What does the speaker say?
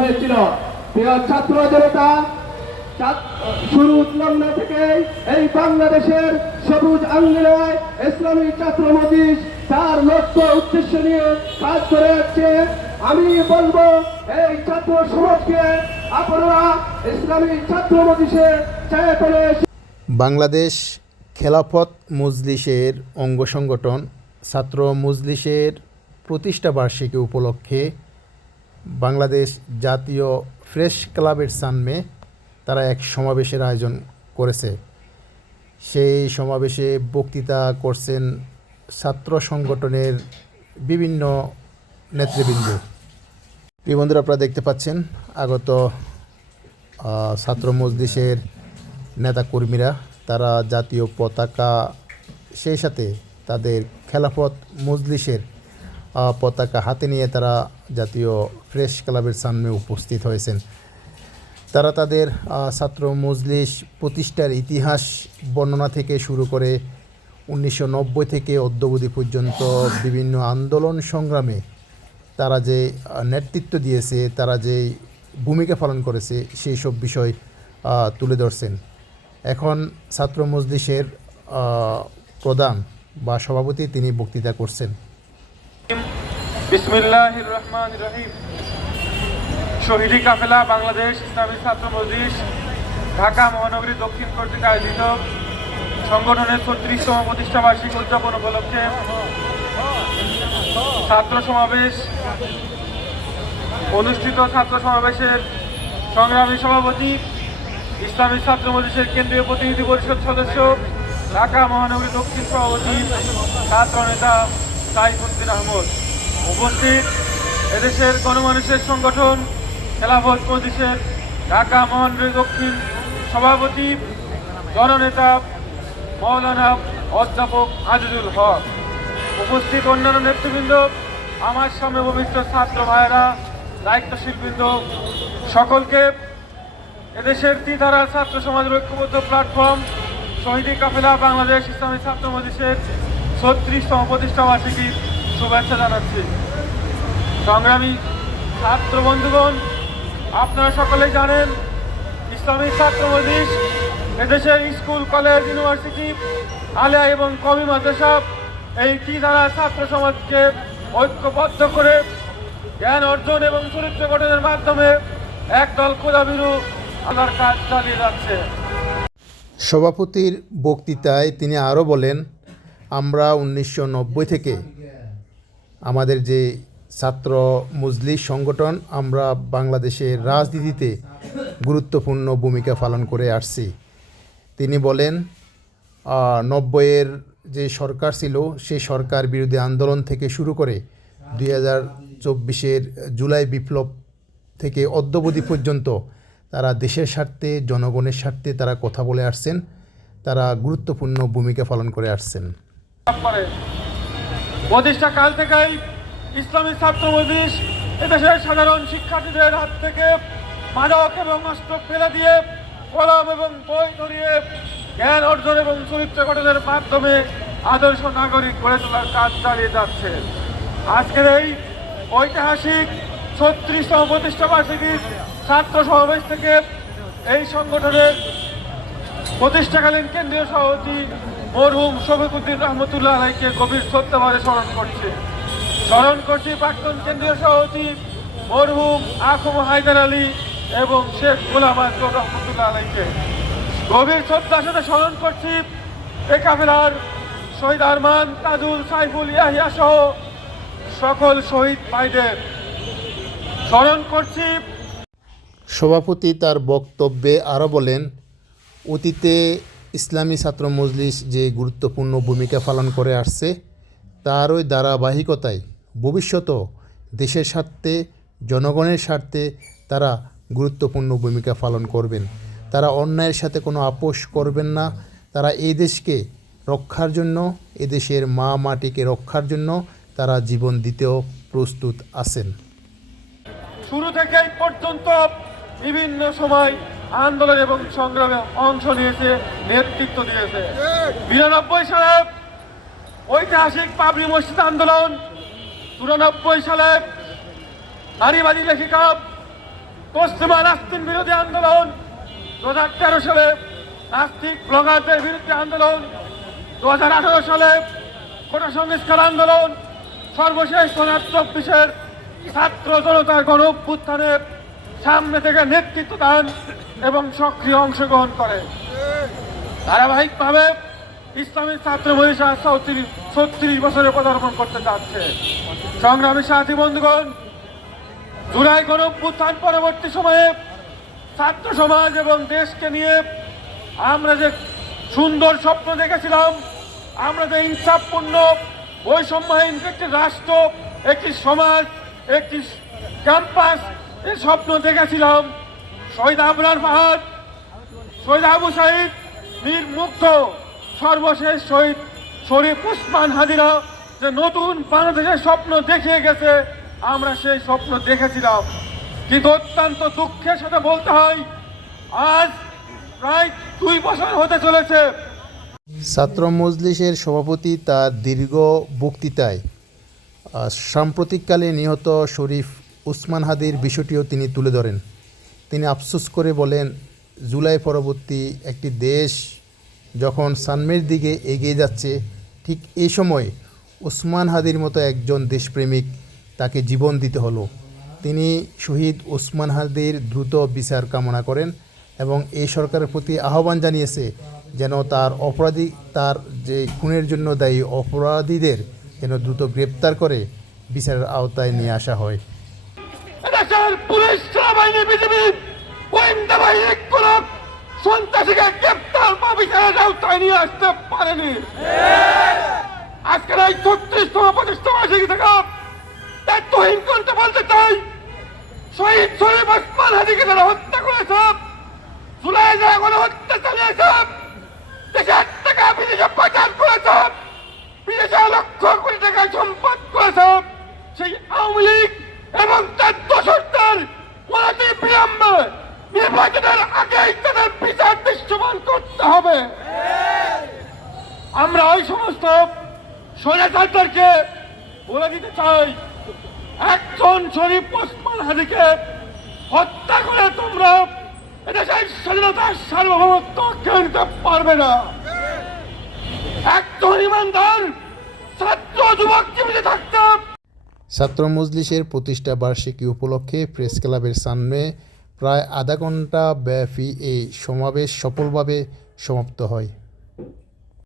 হয়েছিল। সবুজ মজলিস তার উদ্দেশ্য নিয়ে কাজ করে আমি বলব, এই ছাত্র সমাজকে আপনারা ইসলামী ছাত্র পেলে বাংলাদেশ খেলাফত মজলিসের অঙ্গ সংগঠন ছাত্র মজলিসের প্রতিষ্ঠা বার্ষিকী উপলক্ষে বাংলাদেশ জাতীয় ফ্রেশ ক্লাবের সামনে তারা এক সমাবেশের আয়োজন করেছে। সেই সমাবেশে বক্তৃতা করছেন ছাত্র সংগঠনের বিভিন্ন নেতৃবৃন্দ। প্রিয় বন্ধুরা, আপনারা দেখতে পাচ্ছেন আগত ছাত্র মজলিসের নেতাকর্মীরা, তারা জাতীয় পতাকা, সেই সাথে তাদের খেলাফত মজলিসের পতাকা হাতে নিয়ে তারা জাতীয় প্রেস ক্লাবের সামনে উপস্থিত হয়েছেন। তারা তাদের ছাত্র মজলিস প্রতিষ্ঠার ইতিহাস বর্ণনা থেকে শুরু করে উনিশশো নব্বই থেকে অদ্যবধি পর্যন্ত বিভিন্ন আন্দোলন সংগ্রামে তারা যে নেতৃত্ব দিয়েছে, তারা যে ভূমিকা পালন করেছে, সেই সব বিষয় তুলে ধরছেন। এখন ছাত্র মজলিসের প্রধান বা সভাপতি তিনি বক্তৃতা করছেন। রহমান রহিম শহীদি কাফেলা বাংলাদেশ ছাত্র ঢাকা মহানগরী দক্ষিণ কর্তৃক আয়োজিত সংগঠনের উদযাপন উপলক্ষে ছাত্র সমাবেশ, অনুষ্ঠিত ছাত্র সমাবেশের সংগ্রামী সভাপতি, ইসলামী ছাত্র মজলিসের কেন্দ্রীয় প্রতিনিধি পরিষদ সদস্য, ঢাকা মহানগরী দক্ষিণ সভাপতি ছাত্র নেতা সাইফুদ্দিন আহমদ। উপস্থিত এদেশের গণমানুষের সংগঠন খেলাফত মজলিসের ঢাকা মহানগরী দক্ষিণ সভাপতি জননেতা মৌলানা অধ্যাপক আজিজুল হক। উপস্থিত অন্যান্য নেতৃবৃন্দ, আমার সামনে ভূমিষ্ঠ ছাত্র ভাইয়েরা দায়িত্বশীল বৃন্দ সকলকে এদেশের ত্রিধারা ছাত্র সমাজের ঐক্যবদ্ধ প্ল্যাটফর্ম, শহীদি কাফেলা বাংলাদেশ ইসলামী ছাত্র মজলিসের ছত্রিশতম প্রতিষ্ঠা বার্ষিকীর শুভেচ্ছা জানাচ্ছি। সংগ্রামী ছাত্র বন্ধুগণ, আপনারা সকলেই জানেন ইসলামী ছাত্র মজলিস এদেশের স্কুল, কলেজ, ইউনিভার্সিটি, আলিয়া এবং কমি মাদ্রাসা, এই ত্রিধারা ছাত্র সমাজকে ঐক্যবদ্ধ করে জ্ঞান অর্জন এবং চরিত্র গঠনের মাধ্যমে একদল ক্ষুদাবিরু আল্লাহর কাজ চালিয়ে যাচ্ছে। সভাপতির বক্তৃতায় তিনি আরও বলেন, আমরা উনিশশো নব্বই থেকে আমাদের যে ছাত্র মজলিস সংগঠন, আমরা বাংলাদেশের রাজনীতিতে গুরুত্বপূর্ণ ভূমিকা পালন করে আসছি। তিনি বলেন নব্বইয়ের যে সরকার ছিল সেই সরকার বিরোধী আন্দোলন থেকে শুরু করে দুই হাজার চব্বিশের জুলাই বিপ্লব থেকে অদ্যবধি পর্যন্ত তারা দেশের স্বার্থে, জনগণের স্বার্থে তারা কথা বলে আসছেন, তারা গুরুত্বপূর্ণ ভূমিকা পালন করে আসছেন। লাভ করে প্রতিষ্ঠা কাল থেকেই ইসলামী ছাত্র মজলিস এদেশের সাধারণ শিক্ষার্থীদের হাত থেকে মাদক এবং অস্ত্র ফেলে দিয়ে কলম এবং বই ধরিয়ে জ্ঞান অর্জন এবং চরিত্র গঠনের মাধ্যমে আদর্শ নাগরিক গড়ে তোলার কাজ চালিয়ে যাচ্ছে। আজকের এই ঐতিহাসিক ছত্রিশতম প্রতিষ্ঠা বার্ষিকীর ছাত্র সমাবেশ থেকে এই সংগঠনের প্রতিষ্ঠাকালীন কেন্দ্রীয় সভাপতি মরহুম শফিকুদ্দিন রহমতুল্লাহ আলাইকে গভীর শ্রদ্ধাভাবে স্মরণ করছে। স্মরণ করছি প্রাক্তন কেন্দ্রীয় সভাপতি মরহুম আখম হায়দার আলী এবং শেখ গোলাম আজম রহমতুল্লাহ আলাইকে। গভীর শ্রদ্ধার সাথে স্মরণ করছি এ কাফেলার শহীদ আরমান, তাজুল, সাইফুল, ইয়াহিয়া সহ সকল শহীদ ভাইদের। স্মরণ করছি সভাপতি তার বক্তব্যে আরও বলেন, অতীতে ইসলামী ছাত্র মজলিস যে গুরুত্বপূর্ণ ভূমিকা পালন করে আসছে তারই ধারাবাহিকতায় ভবিষ্যতেও দেশের স্বার্থে, জনগণের স্বার্থে তারা গুরুত্বপূর্ণ ভূমিকা পালন করবেন। তারা অন্যায়ের সাথে কোনো আপোষ করবেন না। তারা এই দেশকে রক্ষার জন্য এদেশের মা মাটিকে রক্ষার জন্য তারা জীবন দিতেও প্রস্তুত আছেন। শুরু থেকে পর্যন্ত বিভিন্ন সময় আন্দোলন এবং সংগ্রামে অংশ নিয়েছে, নেতৃত্ব দিয়েছে। বিরানব্বই সালে ঐতিহাসিক পাবলি মসজিদ আন্দোলন, চুরানব্বই সালে নারীবাদী লেখিকা পশ্চিমা নাস্তিক বিরোধী আন্দোলন দু হাজার তেরো সালে নাস্তিক ব্লগারদের বিরুদ্ধে আন্দোলন দু হাজার আঠারো সালে কোটা সংস্কার আন্দোলন, সর্বশেষ দু হাজার চব্বিশের ছাত্র জনতা গণ সামনে থেকে নেতৃত্ব দান এবং সক্রিয় অংশগ্রহণ করে ধারাবাহিকভাবে ইসলামী ছাত্র মহিষা চৌত্রিশ, ছত্রিশ বছরে পদার্পণ করতে যাচ্ছে। সংগ্রামী সাথী বন্ধুগণ, জুলাই গণ অভ্যুত্থান পরবর্তী সময়ে ছাত্র সমাজ এবং দেশকে নিয়ে আমরা যে সুন্দর স্বপ্ন দেখেছিলাম, আমরা যে ইনসাফপূর্ণ বৈষম্যহীন একটি রাষ্ট্র, একটি সমাজ, একটি ক্যাম্পাস স্বপ্ন দেখেছিলাম। শহীদ আবরার পাহাড় শহীদ আবু সাইদ মীর মুগ্ধ সর্বশেষ শহীদ শরীফ উসমান হাদিরা যে নতুন বাংলাদেশের স্বপ্ন দেখিয়ে গেছে, আমরা সেই স্বপ্ন দেখেছিলাম। কিন্তু অত্যন্ত দুঃখের সাথে বলতে হয়, আজ প্রায় দুই বছর হতে চলেছে। ছাত্র মজলিসের সভাপতি তার দীর্ঘ বক্তৃতায় সাম্প্রতিককালে নিহত শরীফ উসমান হাদির বিষয়টিও তিনি তুলে ধরেন। তিনি আফসোস করে বলেন, জুলাই পরবর্তী একটি দেশ যখন সানমের দিকে এগিয়ে যাচ্ছে, ঠিক এই সময় উসমান হাদির মতো একজন দেশপ্রেমিক তাকে জীবন দিতে হলো। তিনি শহীদ উসমান হাদির দ্রুত বিচার কামনা করেন এবং এই সরকারের প্রতি আহ্বান জানিয়েছে যেন তার অপরাধী, তার যে খুনের জন্য দায়ী অপরাধীদের যেন দ্রুত গ্রেপ্তার করে বিচারের আওতায় নিয়ে আসা হয়। এদেশের পুলিশ সেনাবাহিনী, বিজিবি, গোয়েন্দা বাহিনী কোন সন্ত্রাসীকে গ্রেপ্তার বা বিচারের আওতায় নিয়ে আসতে পারেনি। আজকের এই ছত্রিশতম পঁচিশতম বার্ষিকী থেকে দায়িত্বহীন করতে বলতে চাই, শহীদ শরীফ ওসমান হাদিকে যারা হত্যা করেছে, জুলাই যারা কোনো হত্যা চালিয়েছে দেশের টাকা বিদেশে পাচার করেছে বিদেশে লক্ষ কোটি টাকা সম্পদ করেছে সেই আওয়ামী লীগ এবং তার দোষরদের অনতি বিলম্বে নির্বাচনের আগেই তাদের বিচার দৃশ্যমান করতে হবে আমরা ওই সমস্ত স্বৈরাচারদেরকে বলে দিতে চাই, একজন শরীফ ওসমান হাদিকে হত্যা করে, তোমরা এদেশের স্বাধীনতার সার্বভৌমত্ব কেড়ে নিতে পারবে না। একজন ইমানদার, ছাত্র যুবক জীবিত থাকতে ছাত্র মজলিসের প্রতিষ্ঠা বার্ষিকী উপলক্ষে প্রেস ক্লাবের সামনে প্রায় আধা ঘণ্টা ব্যাপী এই সমাবেশ সফলভাবে সমাপ্ত হয়।